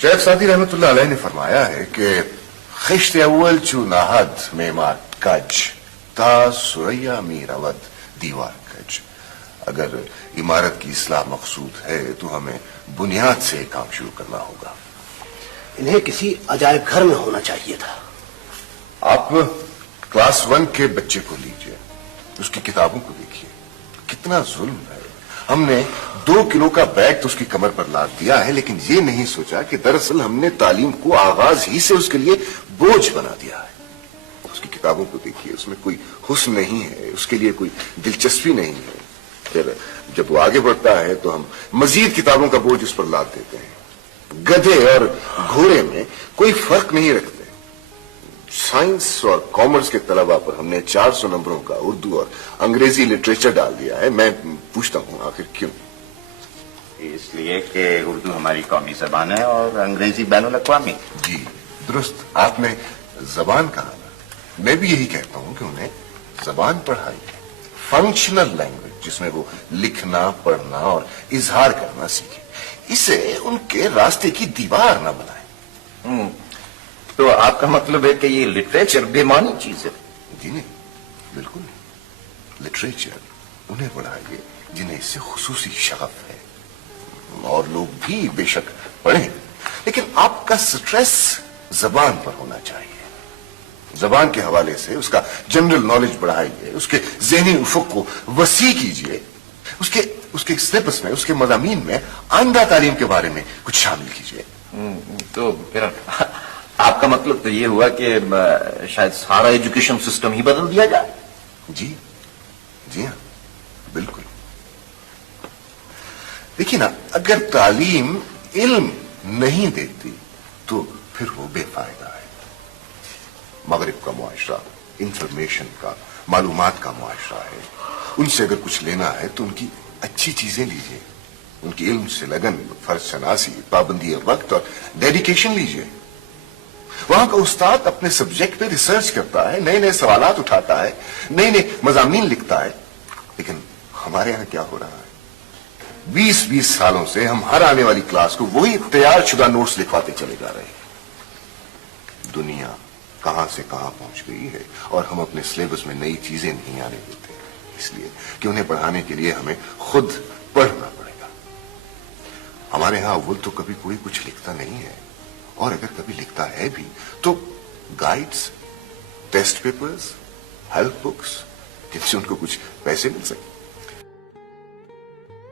شیخ Saadi رحمتullah علیہ نے فرمایا ہے کہ خشت اول چو نہد میمات کج تا سریا میرود دیوار کج. اگر عمارت کی اصلاح مقصود ہے تو ہمیں بنیاد سے کام شروع کرنا ہوگا. انہیں کسی عجائب گھر میں ہونا چاہیے تھا. آپ کلاس 1 کے بچے کو لیجئے, اس کی کتابوں کو دیکھیے, کتنا ظلم ہے. ہم نے 2 کلو کا بیگ تو اس کی کمر پر لاد دیا ہے, لیکن یہ نہیں سوچا کہ دراصل ہم نے تعلیم کو آغاز ہی سے اس کے لیے بوجھ بنا دیا ہے. اس کی کتابوں کو دیکھیے, اس میں کوئی حسن نہیں ہے, اس کے لیے کوئی دلچسپی نہیں ہے. پھر جب وہ آگے بڑھتا ہے تو ہم مزید کتابوں کا بوجھ اس پر لاد دیتے ہیں. گدھے اور گھوڑے میں کوئی فرق نہیں رکھتے. سائنس اور کامرس کے طلباء پر ہم نے 400 نمبروں کا اردو اور انگریزی لٹریچر ڈال دیا ہے. میں پوچھتا ہوں آخر کیوں؟ اس لیے کہ اردو ہماری قومی زبان ہے اور انگریزی بین الاقوامی. جی درست, آپ نے زبان کہا نا, میں بھی یہی کہتا ہوں کہ انہیں زبان پڑھائی, فنکشنل لینگویج جس میں وہ لکھنا پڑھنا اور اظہار کرنا سیکھے. اسے ان کے راستے کی دیوار نہ بنائیں. تو آپ کا مطلب ہے کہ یہ لٹریچر بے معنی چیز ہے؟ جی نہیں, بالکل نہیں. لٹریچر انہیں پڑھائیے جنہیں اس سے خصوصی شغف ہے, اور لوگ بھی بے شک پڑھیں, لیکن آپ کا سٹریس زبان پر ہونا چاہیے. زبان کے حوالے سے اس کا جنرل نالج بڑھائیے, اس کے ذہنی افق کو وسیع کیجیے, اس کے سلیبس میں, اس کے مضامین میں آئندہ تعلیم کے بارے میں کچھ شامل کیجیے. تو پھر آپ کا مطلب تو یہ ہوا کہ شاید سارا ایجوکیشن سسٹم ہی بدل دیا جائے؟ جی ہاں, بالکل. دیکھیے نا, اگر تعلیم علم نہیں دیتی تو پھر وہ بے فائدہ ہے. مغرب کا معاشرہ انفارمیشن کا, معلومات کا معاشرہ ہے. ان سے اگر کچھ لینا ہے تو ان کی اچھی چیزیں لیجیے, ان کی علم سے لگن, فرض شناسی, پابندی وقت اور ڈیڈیکیشن لیجیے. وہاں کا استاد اپنے سبجیکٹ پہ ریسرچ کرتا ہے, نئے نئے سوالات اٹھاتا ہے, نئے نئے مضامین لکھتا ہے. لیکن ہمارے یہاں کیا ہو رہا ہے, 20 سالوں سے ہم ہر آنے والی کلاس کو وہی تیار شدہ نوٹس لکھواتے چلے جا رہے ہیں. دنیا کہاں سے کہاں پہنچ گئی ہے اور ہم اپنے سلیبس میں نئی چیزیں نہیں آنے دیتے, اس لیے کہ انہیں پڑھانے کے لیے ہمیں خود پڑھنا پڑے گا. ہمارے ہاں اول تو کبھی کوئی کچھ لکھتا نہیں ہے, اور اگر کبھی لکھتا ہے بھی تو guides, test papers, help books, جن سے ان کو کچھ پیسے مل سکتے.